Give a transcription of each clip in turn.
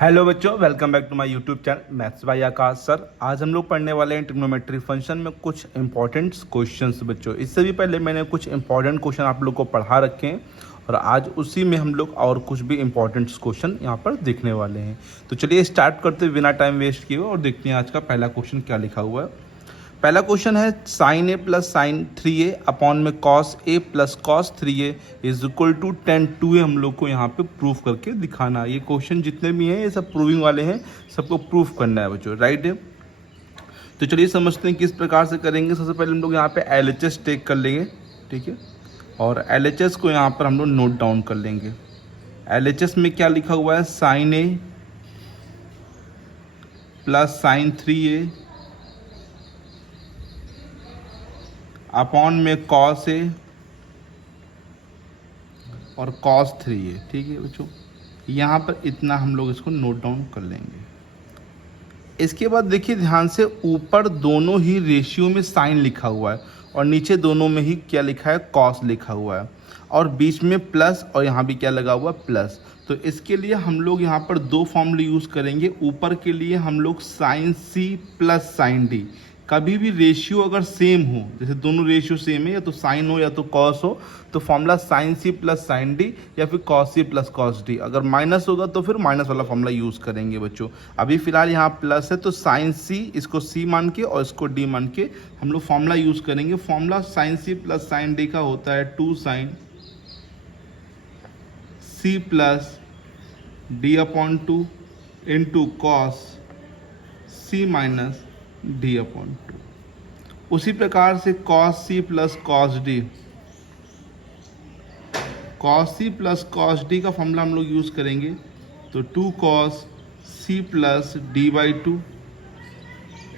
Hello बच्चों, welcome back to my YouTube channel maths by Akash sir. आज हम लोग पढ़ने वाले हैं ट्रिग्नोमेट्री फंक्शन में कुछ इंपॉर्टेंट क्वेश्चंस बच्चों। इससे भी पहले मैंने कुछ इंपॉर्टेंट क्वेश्चन आप लोग को पढ़ा रखे हैं और आज उसी में हम लोग और कुछ भी इंपॉर्टेंट क्वेश्चन यहाँ पर देखने वाले हैं। तो चलिए स्टार्ट करते हुए बिना टाइम वेस्ट किए और देखते हैं आज का पहला क्वेश्चन क्या लिखा हुआ है। पहला क्वेश्चन है sine A plus sine 3a upon में cos A plus cos 3a is equal to tan 2a हम लोग को यहाँ पे प्रूफ करके दिखाना है। ये क्वेश्चन जितने भी हैं ये सब प्रूविंग वाले हैं, सबको प्रूफ करना है बच्चों, राइट है। तो चलिए समझते हैं किस प्रकार से करेंगे। सबसे पहले हम लोग यहाँ पे LHS टेक कर लेंगे, ठीक है, और LHS को यहाँ पर हम लोग नोट डाउन कर लेंगे। LHS में क्या लिखा हुआ है, sine A plus sine 3a upon में कॉस ए और कॉस 3a, ठीक है बच्चों। यहाँ पर इतना हम लोग इसको नोट डाउन कर लेंगे। इसके बाद देखिए ध्यान से, ऊपर दोनों ही रेशियो में साइन लिखा हुआ है और नीचे दोनों में ही क्या लिखा है, कॉस लिखा हुआ है, और बीच में प्लस और यहाँ भी क्या लगा हुआ, प्लस। तो इसके लिए हम लोग यहाँ पर दो फॉर्मूले यूज़ करेंगे। ऊपर के लिए हम लोग sine C plus sine D. कभी भी रेशियो अगर सेम हो, जैसे दोनों रेशियो सेम है, या तो साइन हो या तो कॉस हो, तो formula sine C plus sine D या फिर cos C plus cos D. अगर माइनस होगा तो फिर माइनस वाला फॉर्मूला यूज़ करेंगे बच्चों। अभी फिलहाल यहाँ प्लस है तो साइन सी इसको सी मान के और इसको डी मान के हम लोग फॉर्मूला यूज़ करेंगे। Formula sine C plus sine D का होता है 2 sine C plus D upon 2 into cos C minus D upon 2। उसी प्रकार से cos C plus cos D, cos C plus cos D का फॉर्मूला हम लोग यूज़ करेंगे। तो 2 cos C plus D by 2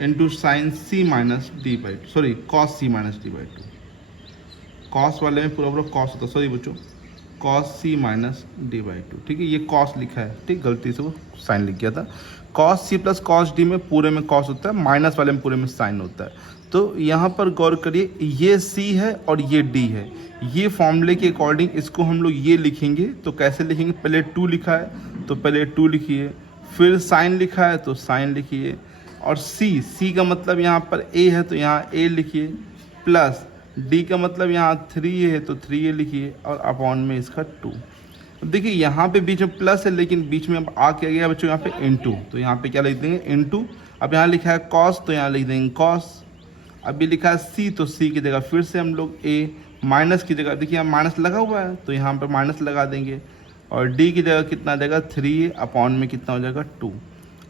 into sine C minus D by 2, sorry cos C minus D by 2। Cos वाले में पूरा पूरा कॉस होता है, सॉरी बच्चों, cos C minus D by 2, ठीक है। ये कॉस लिखा है, ठीक, गलती से वो साइन लिख गया था। Cos C plus cos D में पूरे में कॉस होता है, माइनस वाले में पूरे में साइन होता है। तो यहाँ पर गौर करिए, ये सी है और ये डी है। ये फॉर्मूले के अकॉर्डिंग इसको हम लोग ये लिखेंगे। तो कैसे लिखेंगे, पहले 2 लिखा है तो पहले 2 लिखिए, फिर साइन लिखा है तो साइन लिखिए, और सी का मतलब यहाँ पर ए है तो यहाँ ए लिखिए, प्लस डी का मतलब यहाँ 3a है तो 3a लिखिए, और अपॉन में इसका 2। अब देखिए यहाँ पे बीच में प्लस है लेकिन बीच में अब आ क्या गया बच्चों, यहाँ पे इनटू, तो यहाँ पे क्या लिख देंगे, इनटू। अब यहाँ लिखा है कॉस तो यहाँ लिख देंगे कॉस। अभी लिखा है सी तो सी की जगह फिर से हम लोग ए, माइनस की जगह देखिए यहाँ माइनस लगा हुआ है तो यहाँ पर माइनस लगा देंगे, और डी की जगह कितना देगा 3a, अपॉन में कितना हो जाएगा 2,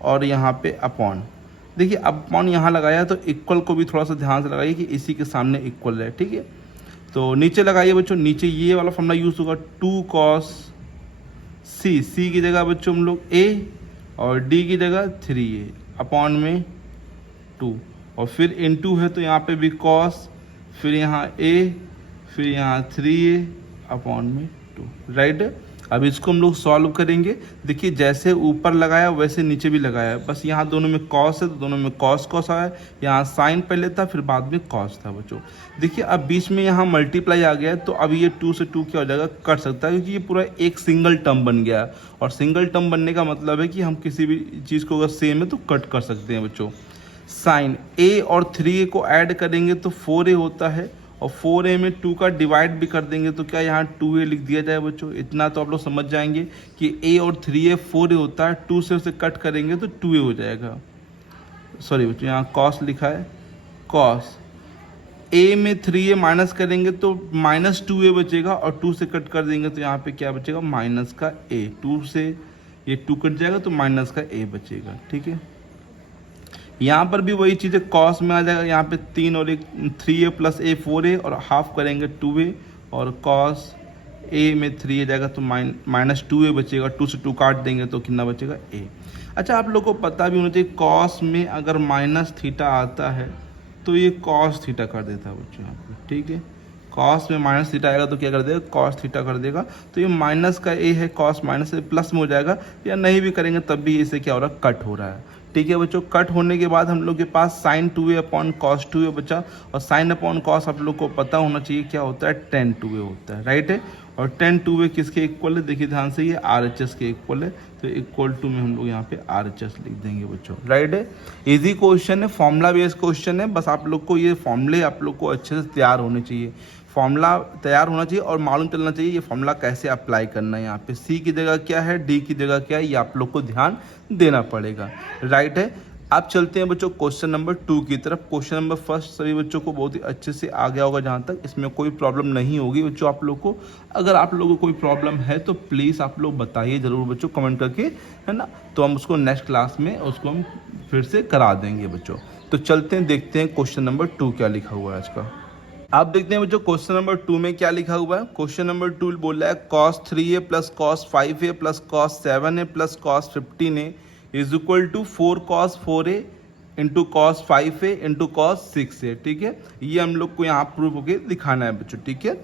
और यहाँ पे अपॉन। देखिए अपॉन यहाँ लगाया तो इक्वल को भी थोड़ा सा ध्यान से लगाइए कि इसी के सामने इक्वल है, ठीक है। तो नीचे लगाइए बच्चों, नीचे ये वाला फॉर्मूला यूज़ होगा, 2 कॉस सी की जगह बच्चों हम लोग a और d की जगह 3a अपॉन में 2, और फिर इनटू है तो यहाँ पे भी कॉस, फिर यहाँ a, फिर यहाँ 3a अपॉन में 2, राइट। अब इसको हम लोग सॉल्व करेंगे। देखिए जैसे ऊपर लगाया वैसे नीचे भी लगाया, बस यहाँ दोनों में कॉस है तो दोनों में कॉस कॉस आया। यहाँ साइन पहले था फिर बाद में कॉस था बच्चों। देखिए अब बीच में यहाँ मल्टीप्लाई आ गया है तो अब ये 2 से 2 क्या हो जाएगा, कट सकता है, क्योंकि ये पूरा एक सिंगल टर्म बन गया है। और सिंगल टर्म बनने का मतलब है कि हम किसी भी चीज़ को अगर सेम है तो कट कर सकते हैं बच्चों। साइन ए और 3a को ऐड करेंगे तो 4a होता है, और 4a में 2 का डिवाइड भी कर देंगे तो क्या यहाँ 2a लिख दिया जाए बच्चों। इतना तो आप लोग समझ जाएंगे कि a और 3a 4a होता है, 2 से उसे कट करेंगे तो 2a हो जाएगा। सॉरी बच्चों, यहाँ कॉस लिखा है, कॉस a में 3a माइनस करेंगे तो माइनस 2a बचेगा, और 2 से कट कर देंगे तो यहाँ पे क्या बचेगा, माइनस का a। 2 से ये 2 कट जाएगा तो माइनस का a बचेगा, ठीक है। यहाँ पर भी वही चीज़ है, कॉस में आ जाएगा, यहाँ पे 3 और 1 3a प्लस a 4a, और हाफ करेंगे 2a, और कॉस a में 3a जाएगा तो माइनस 2a बचेगा। 2 से 2 काट देंगे तो कितना बचेगा, a। अच्छा आप लोग को पता भी होना चाहिए, कॉस में अगर माइनस थीटा आता है तो ये कॉस थीटा कर देता है बच्चों यहाँ पे, ठीक है। कॉस में माइनस थीटा आएगा तो क्या कर देगा, कॉस थीटा कर देगा। तो ये माइनस का a है, कॉस माइनस से प्लस में हो जाएगा, या नहीं भी करेंगे तब भी इसे क्या हो रहा है, कट हो रहा है, ठीक है बच्चों। कट होने के बाद हम लोग के पास sign 2a upon cos 2a बचा, और साइन अपॉन कॉस आप लोग को पता होना चाहिए क्या होता है, टेन 2a होता है, राइट है। और टेन 2a किसके इक्वल है, देखिए ध्यान से, ये RHS के इक्वल है, तो इक्वल टू में हम लोग यहाँ पे RHS लिख देंगे बच्चों, राइट है। इजी क्वेश्चन है, फॉर्मूला बेस्ड क्वेश्चन है, बस आप लोग को ये फॉर्मूले आप लोग को अच्छे से तैयार होने चाहिए, फॉर्मूला तैयार होना चाहिए और मालूम चलना चाहिए ये फॉर्मूला कैसे अप्लाई करना है। यहाँ पे सी की जगह क्या है, डी की जगह क्या है, ये आप लोग को ध्यान देना पड़ेगा, राइट है। आप चलते हैं बच्चों क्वेश्चन नंबर 2 की तरफ। क्वेश्चन नंबर फर्स्ट सभी बच्चों को बहुत ही अच्छे से आ गया होगा, जहाँ तक इसमें कोई प्रॉब्लम नहीं होगी बच्चों आप लोग को। अगर आप लोगों को कोई प्रॉब्लम है तो प्लीज़ आप लोग बताइए ज़रूर बच्चों कमेंट करके, है ना, तो हम उसको नेक्स्ट क्लास में उसको हम फिर से करा देंगे बच्चों। तो चलते हैं, देखते हैं क्वेश्चन नंबर 2 क्या लिखा हुआ है आज का। आप देखते हैं बच्चों क्वेश्चन नंबर 2 में क्या लिखा हुआ है। क्वेश्चन नंबर 2 बोल रहा है cos 3a plus cos 5a plus cos 7a plus cos 15a is equal to 4 cos 4a into cos 5a into cos 6a, ठीक है। ये हम लोग को यहाँ प्रूफ होके दिखाना है बच्चों, ठीक है।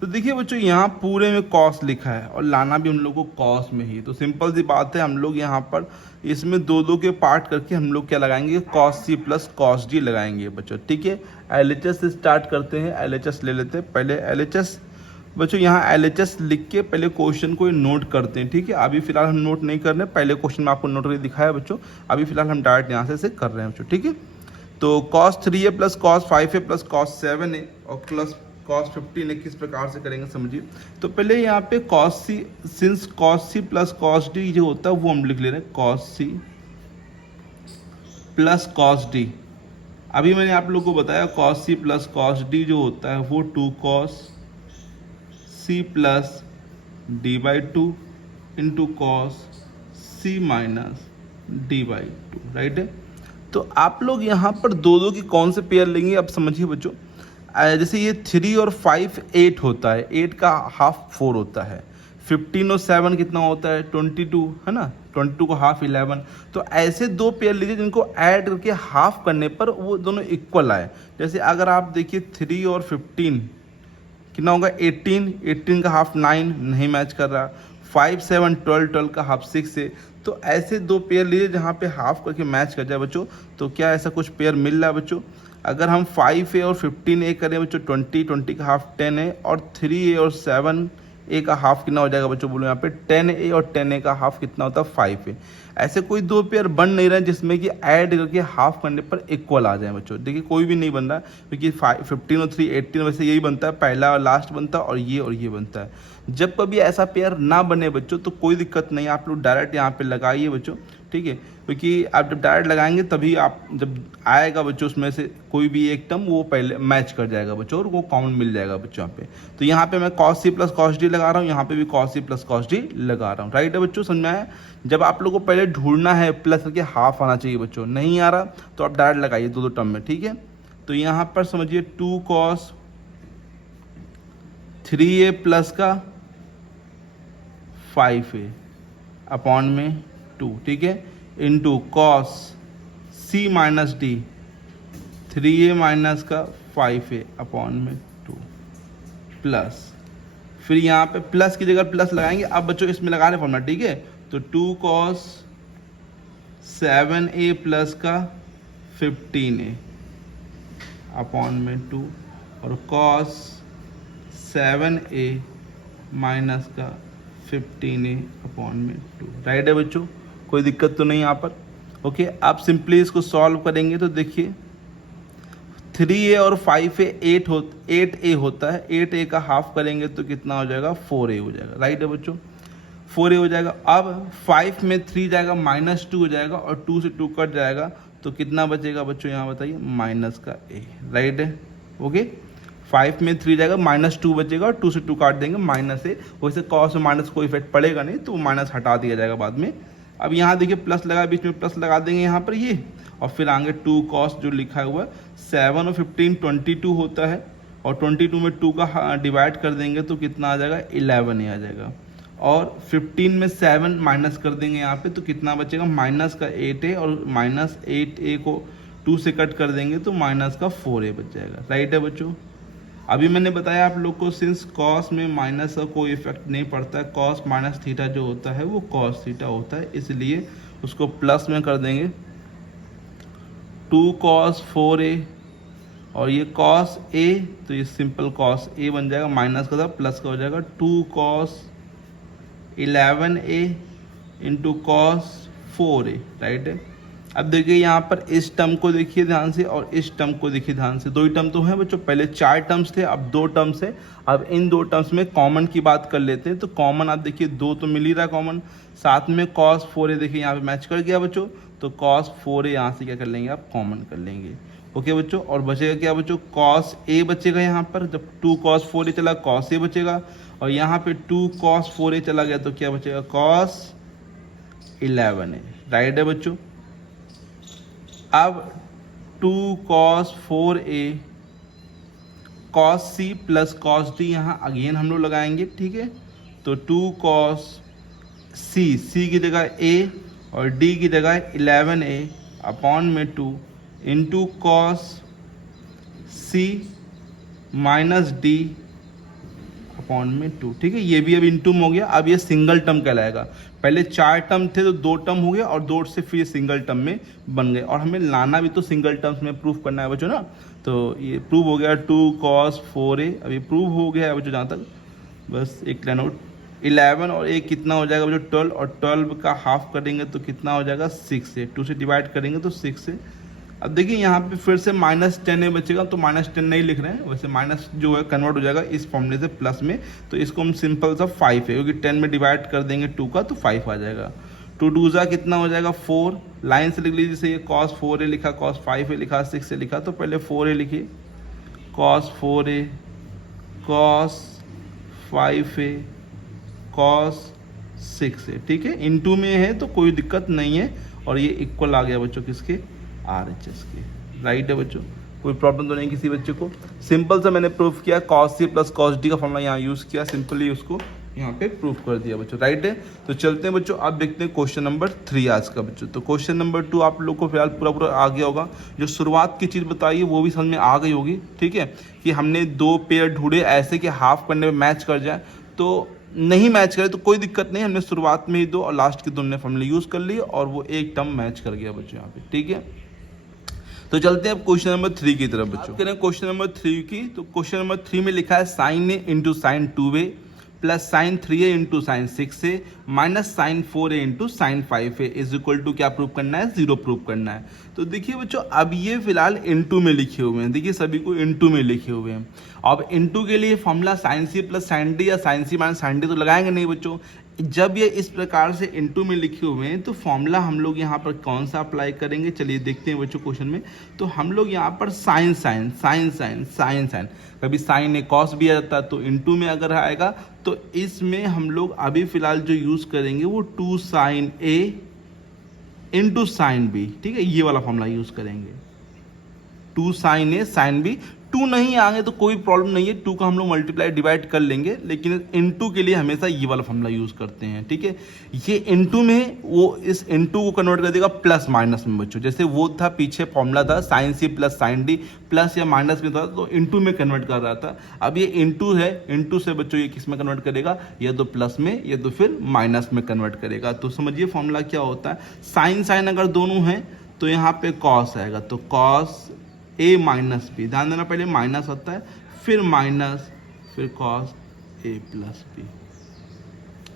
तो देखिए बच्चों यहाँ पूरे में cos लिखा है और लाना भी हम लोग को cos में ही, तो सिंपल सी बात है, हम लोग यहाँ पर इसमें दो दो के पार्ट करके हम लोग क्या लगाएंगे, cos c plus cos d लगाएंगे बच्चों, ठीक है। LHS से स्टार्ट करते हैं, LHS ले लेते हैं पहले। LHS बच्चों यहाँ LHS लिख के पहले क्वेश्चन को नोट करते हैं, ठीक है। अभी फिलहाल हम नोट नहीं कर रहे हैं, पहले क्वेश्चन में आपको नोट करके दिखाया बच्चों, अभी फिलहाल हम डायरेक्ट यहाँ से कर रहे हैं बच्चों, ठीक है। तो cos 3a plus cos 5a plus cos 7a और प्लस cos 15 किस प्रकार से करेंगे समझिए। तो पहले यहाँ पे cos c, since cos c plus cos d जो होता है वो हम लिख ले रहे हैं, cos c plus cos d। अभी मैंने आप लोग को बताया cos c plus cos d जो होता है वो 2 cos c plus d/2 into cos c minus d/2, right है। तो आप लोग यहाँ पर दो दो की कौन से पेयर लेंगे अब समझिए बच्चों। जैसे ये 3 और 5 8 होता है, 8 का हाफ 4 होता है, 15 और 7 कितना होता है 22, है ना, 22 का हाफ 11। तो ऐसे दो पेयर लीजिए जिनको ऐड करके हाफ करने पर वो दोनों इक्वल आए। जैसे अगर आप देखिए 3 और 15 कितना होगा 18, 18 का हाफ 9 नहीं मैच कर रहा, 5 7 12, 12 का हाफ 6 है। तो ऐसे दो पेयर लीजिए जहाँ पे हाफ करके मैच कर जाए बच्चों। तो क्या ऐसा कुछ पेयर मिल रहा है बच्चों। अगर हम 5a और 15a करें बच्चों 20, 20 का हाफ 10 है, और 3a और 7a का हाफ कितना हो जाएगा बच्चों, बोलो यहाँ पे 10a और 10a का हाफ कितना होता है 5a। ऐसे कोई दो पेयर बन नहीं रहे जिसमें कि ऐड करके हाफ करने पर इक्वल आ जाए बच्चों। देखिए कोई भी नहीं बन रहा, क्योंकि 15 और 3 18 वैसे यही बनता है, पहला और लास्ट बनता है, और ये बनता है। जब कभी ऐसा पेयर ना बने बच्चों तो कोई दिक्कत नहीं, आप लोग डायरेक्ट यहाँ पे लगाइए बच्चों, ठीक है। क्योंकि आप जब डायरेक्ट लगाएंगे तभी आप जब आएगा बच्चों उसमें से कोई भी एक टर्म वो पहले मैच कर जाएगा बच्चों और वो कॉमन मिल जाएगा बच्चों यहाँ पे। तो यहाँ पे मैं cos c plus cos d लगा रहा हूँ, यहाँ पे भी cos c plus cos d लगा रहा हूँ, राइट है बच्चों, समझ में आया। जब आप लोगों को पहले ढूंढना है प्लस करके हाफ आना चाहिए बच्चों, नहीं आ रहा तो आप डायरेक्ट लगाइए दो दो टर्म में, ठीक है। तो यहाँ पर समझिए 2 cos 3a प्लस का 5a अपॉन में 2, ठीक है, into cos c minus d 3a minus का 5a अपॉन में 2 प्लस, फिर यहाँ पे प्लस की जगह प्लस लगाएंगे। अब बच्चों इसमें लगा रहे फॉर्मूला, ठीक है। तो 2 cos 7a प्लस का 15a अपॉन में 2 और cos 7a माइनस का 15a अपॉन में 2, राइट है बच्चों, कोई दिक्कत तो नहीं यहाँ पर। ओके, आप सिंपली इसको सॉल्व करेंगे तो देखिए 3a और 5a 8a होता है, 8a का हाफ करेंगे तो कितना हो जाएगा 4a हो जाएगा, राइट है बच्चों, 4a हो जाएगा। अब 5 में 3 जाएगा -2 हो जाएगा और 2 से 2 कट जाएगा तो कितना बचेगा बच्चों, यहाँ बताइए माइनस का a, राइट है। ओके, 5 में 3 जाएगा -2 बचेगा और 2 से 2 काट देंगे -a। वैसे cos में माइनस कोई इफेक्ट पड़ेगा नहीं तो माइनस हटा दिया जाएगा बाद में। अब यहाँ देखिए प्लस लगा, बीच में प्लस लगा देंगे यहाँ पर ये, और फिर आगे 2 cos जो लिखा हुआ है 7 और 15 22 होता है, और 22 में 2 का डिवाइड कर देंगे तो कितना आ जाएगा 11 आ जाएगा, और 15 में 7 माइनस कर देंगे यहाँ पे तो कितना बचेगा माइनस का 8a, और माइनस 8a को 2 से कट कर देंगे तो माइनस का 4a बच जाएगा, राइट है बच्चों। अभी मैंने बताया आप लोग को सिंस cos में माइनस का कोई इफेक्ट नहीं पड़ता है, cos माइनस थीटा जो होता है वो cos थीटा होता है, इसलिए उसको प्लस में कर देंगे टू कॉस 4a और ये कॉस a, तो ये सिंपल कॉस a बन जाएगा, माइनस का था प्लस का हो जाएगा 2 cos 11a into cos 4a, right है। अब देखिए यहाँ पर इस टर्म को देखिए ध्यान से और इस टर्म को देखिए ध्यान से, दो ही टर्म तो हैं बच्चों, पहले 4 टर्म्स थे अब 2 टर्म्स है। अब इन 2 टर्म्स में कॉमन की बात कर लेते हैं, तो कॉमन आप देखिए 2 तो मिल ही रहा कॉमन, साथ में cos 4a देखिए यहाँ पे मैच कर गया बच्चों, तो cos 4a यहाँ से क्या कर लेंगे आप कॉमन कर लेंगे। ओके बच्चों, और बचेगा क्या बच्चों, cos a बचेगा यहाँ पर, जब 2 cos 4a चला cos a बचेगा, और यहाँ पे 2 cos 4a चला गया तो क्या बचेगा cos 11a, राइट है बच्चों। अब 2 cos 4a cos c plus cos d यहाँ अगेन हम लोग लगाएंगे, ठीक है। तो 2 cos c की जगह a और d की जगह 11a अपॉन में 2 into cos c minus d upon में 2, ठीक है। ये भी अब इंटू में हो गया, अब ये सिंगल टर्म कहलाएगा। पहले 4 टर्म थे तो 2 टर्म हो गया और 2 से फिर सिंगल टर्म में बन गए, और हमें लाना भी तो सिंगल टर्म्स में प्रूफ करना है बच्चों ना। तो ये प्रूव हो गया 2 cos 4a, अब ये प्रूव हो गया है बच्चों, जहाँ तक बस एक लाइन और 11 और 1 कितना हो जाएगा बच्चों 12, और 12 का हाफ करेंगे तो कितना हो जाएगा 6 से, 2 से डिवाइड करेंगे तो 6 से। अब देखिए यहाँ पे फिर से -10 बचेगा, तो -10 नहीं लिख रहे हैं, वैसे माइनस जो है कन्वर्ट हो जाएगा इस फॉर्मूले से प्लस में, तो इसको हम सिंपल सा 5 है, क्योंकि 10 में डिवाइड कर देंगे 2 का तो 5 आ जाएगा। 2 2 कितना हो जाएगा 4, लाइन से लिख लीजिए, जैसे ये cos 4a लिखा, cos 5a लिखा, 6 लिखा, तो पहले 4a लिखिए, cos 4a cos 5a cos 6a, ठीक है। इनटू में है तो कोई दिक्कत नहीं है, और ये इक्वल आ गया बच्चों किसके, RHS के, राइट है बच्चों। कोई प्रॉब्लम तो नहीं किसी बच्चे को। सिंपल सा मैंने प्रूफ किया, cos c plus cos d का फॉर्मूला यहाँ यूज़ किया, सिंपली उसको यहाँ पे प्रूफ कर दिया बच्चों, राइट है। तो चलते हैं बच्चों, अब देखते हैं क्वेश्चन नंबर 3 आज का बच्चों। तो क्वेश्चन नंबर 2 आप लोग को फिलहाल पूरा आ गया होगा, जो शुरुआत की चीज़ बताई है वो भी समझ में आ गई होगी, ठीक है। कि हमने 2 पेयर ढूंढे ऐसे कि हाफ करने में मैच कर जाए, तो नहीं मैच करे तो कोई दिक्कत नहीं, हमने शुरुआत में ही 2 और लास्ट के 2 ने फॉर्मूले यूज़ कर लिए और वो एक टर्म मैच कर गया बच्चों यहाँ पे, ठीक है। तो चलते हैं अब क्वेश्चन नंबर 3 की तरफ बच्चों। करें क्वेश्चन नंबर 3 की, तो क्वेश्चन नंबर 3 में लिखा है sin a into sine 2a plus sine 3a into sine 6a minus sine 4a into sine 5a is equal to क्या प्रूव करना है, 0 प्रूव करना है। तो देखिए बच्चों, अब ये फिलहाल इंटू में लिखे हुए हैं, देखिए सभी को इंटू में लिखे हुए हैं। अब इंटू के लिए formula sine C plus sine D या sine C minus sine D तो लगाएंगे नहीं बच्चों। जब ये इस प्रकार से इंटू में लिखे हुए हैं तो फॉर्मूला हम लोग यहाँ पर कौन सा अप्लाई करेंगे, चलिए देखते हैं बच्चों क्वेश्चन में। तो हम लोग यहाँ पर sine sine sine sine sine sine, कभी साइन ए कॉस भी आ जाता है, तो इंटू में अगर आएगा तो इसमें हम लोग अभी फिलहाल जो यूज़ करेंगे वो 2 साइन ए इंटू साइन बी, ठीक है, ये वाला फॉर्मूला यूज़ करेंगे। 2 साइन ए साइन बी, 2 नहीं आएंगे तो कोई प्रॉब्लम नहीं है, 2 का हम लोग मल्टीप्लाई डिवाइड कर लेंगे, लेकिन इनटू के लिए हमेशा ये वाला फॉर्मूला यूज़ करते हैं, ठीक है। ये इनटू में वो इस इनटू को कन्वर्ट कर देगा प्लस माइनस में बच्चों, जैसे वो था पीछे फॉर्मूला था sine C plus sine D, plus या माइनस में था तो इनटू में कन्वर्ट कर रहा था। अब ये इनटू है, इनटू से बच्चों ये किस में कन्वर्ट करेगा, या तो प्लस में या तो फिर माइनस में कन्वर्ट करेगा। तो समझिए फॉर्मूला क्या होता है, साइन साइन अगर दोनों हैं तो यहाँ पे कॉस आएगा, तो कॉस ए माइनस बी, ध्यान देना पहले माइनस होता है फिर माइनस फिर कॉस ए प्लस बी,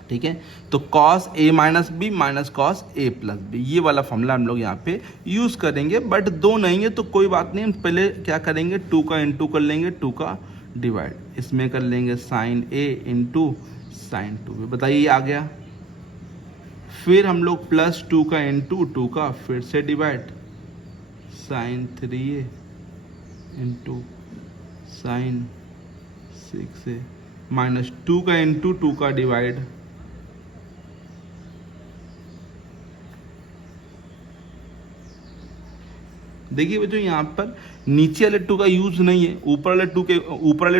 ठीक है। तो cos A minus B minus cos A plus B, ये वाला फॉर्मूला हम लोग यहाँ पे यूज़ करेंगे। बट 2 नहीं है तो कोई बात नहीं, हम पहले क्या करेंगे 2 का इंटू कर लेंगे, 2 का डिवाइड, इसमें कर लेंगे साइन ए इंटू साइन 2, बताइए आ गया। फिर हम लोग प्लस 2 का इंटू 2 का फिर से divide, sine 3a into sine 6a minus 2 का इंटू 2 का डिवाइड, देखिए बच्चों यहाँ पर नीचे वाले 2 का यूज़ नहीं है, ऊपर वाले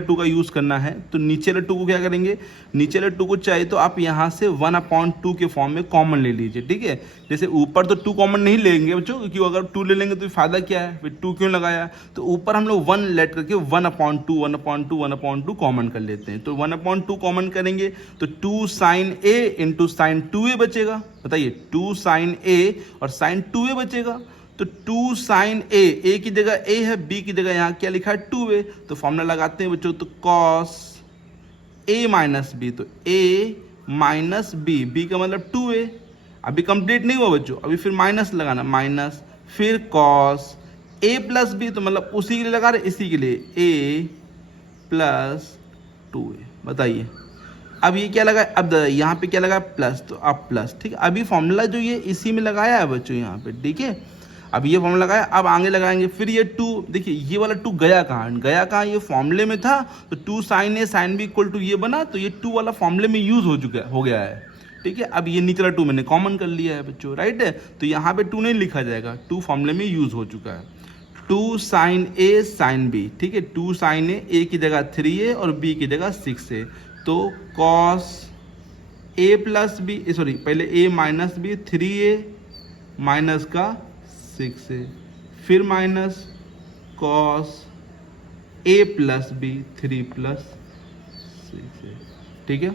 2 का यूज़ करना है। तो नीचे वाले 2 को क्या करेंगे, नीचे वाले 2 को चाहिए तो आप यहाँ से 1/2 के फॉर्म में कॉमन ले लीजिए, ठीक है। जैसे ऊपर तो 2 कॉमन नहीं लेंगे बच्चों, क्योंकि अगर 2 ले लेंगे तो फायदा क्या है, फिर 2 क्यों लगाया। तो ऊपर हम लोग 1 लेट करके 1/2 कॉमन कर लेते हैं। तो 1/2 कॉमन करेंगे तो 2 साइन ए इंटू साइन 2a बचेगा, बताइए 2 साइन ए और साइन 2a बचेगा। तो 2 साइन ए की जगह ए है, बी की जगह यहाँ क्या लिखा है 2a, तो फॉर्मूला लगाते हैं बच्चों, तो कॉस ए माइनस बी, तो ए माइनस बी, बी का मतलब 2a, अभी कंप्लीट नहीं हुआ बच्चों, अभी फिर माइनस लगाना, माइनस फिर कॉस ए प्लस बी, तो मतलब उसी के लिए लगा रहे, इसी के लिए ए प्लस 2a। बताइए अब ये क्या लगा, अब यहाँ पे क्या लगा प्लस, तो अब प्लस, ठीक है। अभी फॉर्मूला जो ये इसी में लगाया है बच्चों यहाँ पे, ठीक है। अब ये फॉर्मूला लगाया, अब आगे लगाएंगे, फिर ये 2, देखिए ये वाला 2 गया कहाँ, ये फॉर्मूले में था, तो 2 sine A sine B equal to ये बना, तो ये 2 वाला फॉर्मूले में यूज हो गया है, ठीक है। अब ये नीचे वाला 2 मैंने कॉमन कर लिया है बच्चों, राइट है, तो यहाँ पे 2 नहीं लिखा जाएगा, 2 फॉर्मूले में यूज हो चुका है। 2 साइन ए साइन बी, ठीक है, 2 साइन ए की जगह 3a और बी की जगह 6a, तो cos A plus B, sorry पहले ए माइनस बी, 3a माइनस का 6a, फिर minus cos A plus B 3 plus 6a, ठीक है,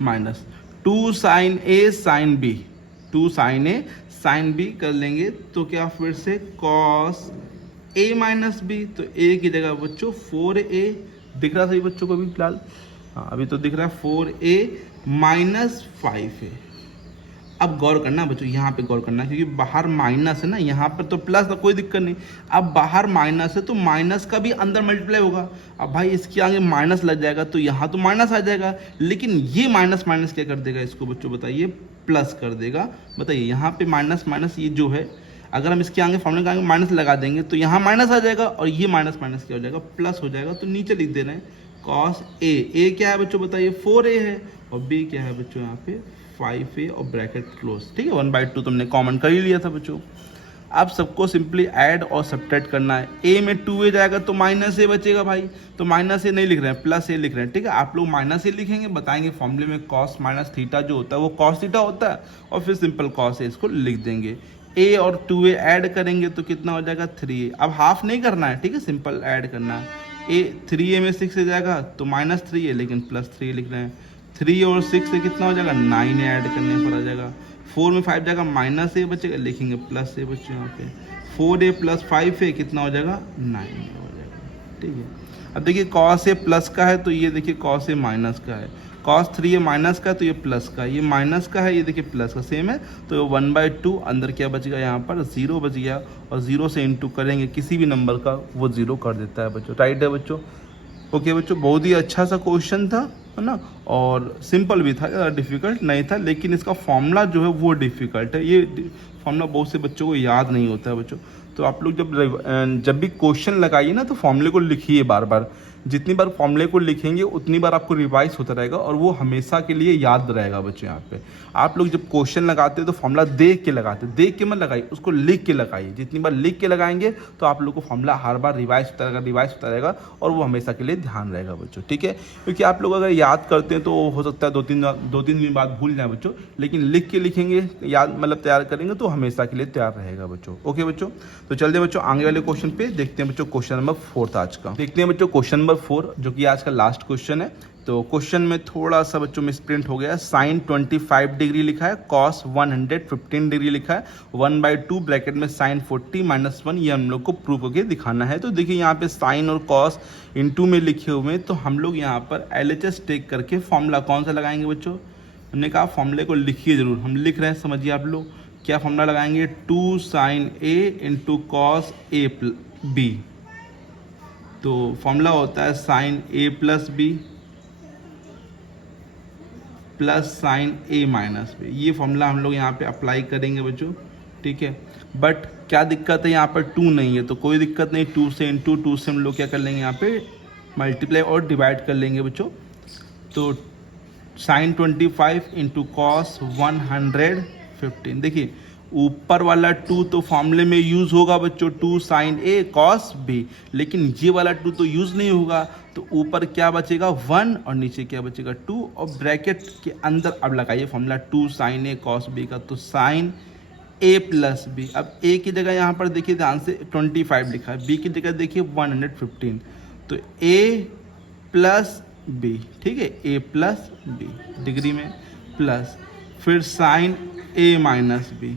minus 2 sine A sine B, 2 sine A sine B कर लेंगे, तो क्या फिर से कॉस ए माइनस बी, तो ए की जगह बच्चों 4a, दिख रहा सही बच्चों को अभी फिलहाल, हाँ अभी तो दिख रहा है 4a माइनस 5a। अब गौर करना बच्चों, यहाँ पे गौर करना, क्योंकि बाहर माइनस है ना, यहाँ पर तो प्लस था, कोई दिक्कत नहीं। अब बाहर माइनस है तो माइनस का भी अंदर मल्टीप्लाई होगा, अब भाई इसके आगे माइनस लग जाएगा, तो यहाँ तो माइनस आ जाएगा, लेकिन ये माइनस माइनस क्या कर देगा इसको बच्चों, बताइए प्लस कर देगा। बताइए यहाँ पे माइनस माइनस ये जो है, अगर हम इसके आगे फॉर्मूले के आगे माइनस लगा देंगे तो यहाँ माइनस आ जाएगा, और ये माइनस माइनस क्या हो जाएगा, प्लस हो जाएगा। तो नीचे लिख दे रहे हैं कॉस ए क्या है बच्चों बताइए 4a है, और बी क्या है बच्चों यहाँ पे 5a और ब्रैकेट क्लोज, ठीक है। 1/2 तुमने कॉमन कर ही लिया था बच्चों। अब सबको सिंपली ऐड और सब्ट्रैक्ट करना है, a में 2a जाएगा तो माइनस a बचेगा भाई, तो माइनस a नहीं लिख रहे हैं, प्लस a लिख रहे हैं, ठीक है। आप लोग माइनस a लिखेंगे, बताएंगे फॉर्मूले में कॉस माइनस थीटा जो होता है वो कॉस थीटा होता है, और फिर सिंपल कॉस a इसको लिख देंगे। a और 2a ऐड करेंगे तो कितना हो जाएगा 3a, अब हाफ नहीं करना है, ठीक है, सिंपल ऐड करना है। a 3a में 6 आ जाएगा तो माइनस 3a, लेकिन प्लस 3a लिख रहे हैं। 3 और 6 से कितना हो जाएगा 9 ऐड करने पर आ जाएगा। 4 में 5 जाएगा माइनस a बचेगा, लिखेंगे प्लस a बच्चे यहाँ पे 4a प्लस 5a कितना हो जाएगा 9 हो जाएगा, ठीक है। अब देखिए कॉस a प्लस का है तो ये देखिए कॉस a माइनस का है, कॉस 3a माइनस का है तो ये प्लस का, ये माइनस का है, ये देखिए प्लस का सेम है, तो 1/2 अंदर क्या बच गया यहाँ पर 0 बच गया, और 0 से इंटू करेंगे किसी भी नंबर का वो 0 कर देता है बच्चों, राइट है बच्चों। ओके बच्चों, बहुत ही अच्छा सा क्वेश्चन था, है ना, और सिंपल भी था, ज़्यादा डिफिकल्ट नहीं था, लेकिन इसका फॉर्मूला जो है वो डिफिकल्ट है, ये फॉर्मूला बहुत से बच्चों को याद नहीं होता है बच्चों। तो आप लोग जब भी क्वेश्चन लगाइए ना तो फॉर्मूले को लिखिए बार बार, जितनी बार फॉर्मूले को लिखेंगे उतनी बार आपको रिवाइज होता रहेगा, और वो हमेशा के लिए याद रहेगा बच्चों। यहाँ पे आप लोग जब क्वेश्चन लगाते हैं तो फॉर्मूला देख के लगाते, देख के मत लगाइए, उसको लिख के लगाइए। जितनी बार लिख के लगाएंगे तो आप लोग को फॉर्मूला हर बार रिवाइज होता रहेगा, और वो हमेशा के लिए ध्यान रहेगा बच्चों, ठीक है। क्योंकि आप लोग अगर याद करते हैं तो हो सकता है दो तीन दिन बाद भूल जाए बच्चों, लेकिन लिख के लिखेंगे, याद मतलब तैयार करेंगे तो हमेशा के लिए तैयार रहेगा बच्चों। ओके बच्चों, तो चलते हैं बच्चों आगे वाले क्वेश्चन पे, देखते हैं बच्चों क्वेश्चन नंबर 4 आज का। देखते हैं बच्चों क्वेश्चन नंबर 4 जो कि आज का लास्ट क्वेश्चन है। तो क्वेश्चन में थोड़ा सा बच्चों में प्रिंट हो गया, साइन 25 डिग्री लिखा है, कॉस 115 डिग्री लिखा है, 1/2 ब्रैकेट में साइन 40 -1, ये हम लोग को प्रूव करके दिखाना है। तो देखिए यहाँ पे साइन और कॉस इनटू में लिखे हुए हैं, तो हम लोग यहाँ पर LHS टेक करके फॉर्मूला कौन सा लगाएंगे बच्चों, हमने कहा फॉर्मूले को लिखिए जरूर, हम लिख रहे हैं, समझिए आप लोग क्या फॉर्मूला लगाएंगे, 2 sine A into cos A B, तो फॉर्मूला होता है sine A plus B plus sine A minus B, ये फॉर्मूला हम लोग यहाँ पे अप्लाई करेंगे बच्चों, ठीक है। बट क्या दिक्कत है, यहाँ पर 2 नहीं है, तो कोई दिक्कत नहीं, 2 से इंटू 2 से हम लोग क्या कर लेंगे यहाँ पे मल्टीप्लाई और डिवाइड कर लेंगे बच्चों। तो साइन 25 इंटू कॉस 115, देखिए ऊपर वाला 2 तो फॉर्मूले में यूज होगा बच्चों, 2 साइन A कॉस B, लेकिन ये वाला 2 तो यूज नहीं होगा, तो ऊपर क्या बचेगा 1 और नीचे क्या बचेगा 2, और ब्रैकेट के अंदर अब लगाइए formula 2 sine A cos B का, तो साइन A प्लस B। अब A की जगह यहाँ पर देखिए ध्यान से 25 लिखा है, B की जगह देखिए 115, तो A प्लस B, ठीक है, A प्लस B डिग्री में, प्लस फिर sine A minus B,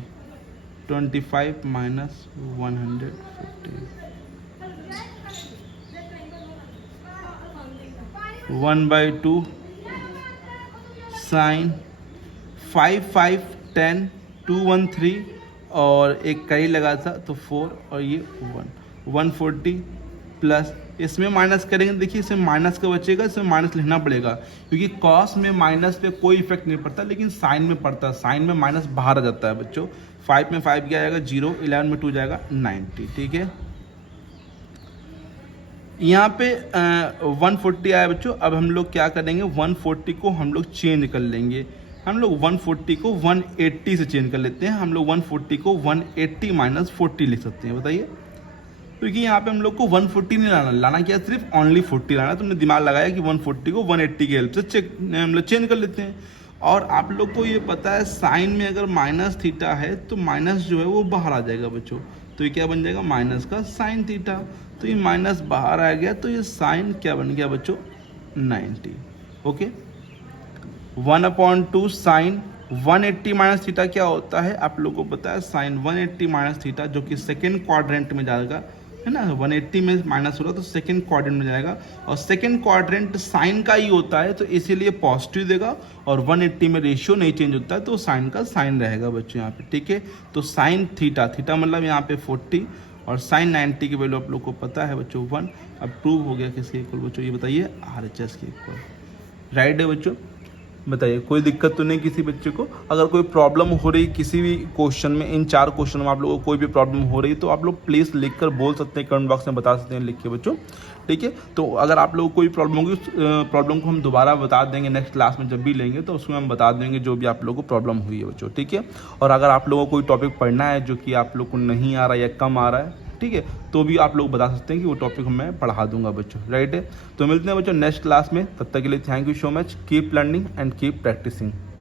25 minus 115 1/2 sine 5 5 10 2 1 3 और एक कई लगा था तो 4 और ये 140 प्लस इसमें माइनस करेंगे। देखिए इसमें माइनस का बचेगा, इसमें माइनस लिखना पड़ेगा क्योंकि कॉस में माइनस पे कोई इफेक्ट नहीं पड़ता लेकिन साइन में पड़ता है। साइन में माइनस बाहर आ जाता है बच्चों। 5 में 5 क्या आएगा 0, 11 में 2 जाएगा 90। ठीक है, यहाँ पे 140 आया बच्चों। अब हम लोग क्या करेंगे 140 को हम लोग चेंज कर लेंगे। हम लोग 140 को 180 से चेंज कर लेते हैं। हम लोग 140 को 180 माइनस 40 लिख सकते हैं। बताइए, क्योंकि यहाँ पे हम लोग को 140 नहीं लाना क्या सिर्फ ओनली 40 लाना। तुमने दिमाग लगाया कि 140 को 180 की हेल्प से हम लोग चेंज कर लेते हैं। और आप लोग को ये पता है साइन में अगर माइनस थीटा है तो माइनस जो है वो बाहर आ जाएगा बच्चों। तो ये क्या बन जाएगा माइनस का साइन थीटा। तो ये माइनस बाहर आ गया तो ये साइन क्या बन गया बच्चों 90। ओके, 1/2 साइन 180 माइनस थीटा क्या होता है आप लोगों को पता है। साइन 180 माइनस थीटा जो कि सेकेंड क्वाड्रेंट में जाएगा है ना। 180 में माइनस हो रहा तो सेकेंड क्वाड्रेंट में जाएगा और सेकेंड क्वाड्रेंट साइन का ही होता है तो इसीलिए पॉजिटिव देगा। और 180 में रेशियो नहीं चेंज होता है तो साइन का साइन रहेगा बच्चों यहाँ पे। ठीक है, तो साइन थीटा, थीटा मतलब यहाँ पे 40 और साइन 90 की वैल्यू आप लोग को पता है बच्चों 1। अब प्रूव हो गया किसके इक्वल बच्चों, ये बताइए RHS के इक्वल। राइट है बच्चों, बताइए कोई दिक्कत तो नहीं किसी बच्चे को। अगर कोई प्रॉब्लम हो रही किसी भी क्वेश्चन में, इन 4 क्वेश्चन में आप लोगों को कोई भी प्रॉब्लम हो रही तो आप लोग प्लीज़ लिख कर बोल सकते हैं, कमेंट बॉक्स में बता सकते हैं लिख के बच्चों। ठीक है, तो अगर आप लोगों को कोई प्रॉब्लम होगी प्रॉब्लम को हम दोबारा बता देंगे नेक्स्ट क्लास में जब भी लेंगे तो उसमें हम बता देंगे जो भी आप लोगों को प्रॉब्लम हुई है बच्चों। ठीक है, और अगर आप लोगों को कोई टॉपिक पढ़ना है जो कि आप लोग को नहीं आ रहा है या कम आ रहा है, ठीक है, तो भी आप लोग बता सकते हैं कि वो टॉपिक मैं पढ़ा दूंगा बच्चों। राइट है, तो मिलते हैं बच्चों नेक्स्ट क्लास में। तब तक के लिए thank you so much. Keep learning and keep practising.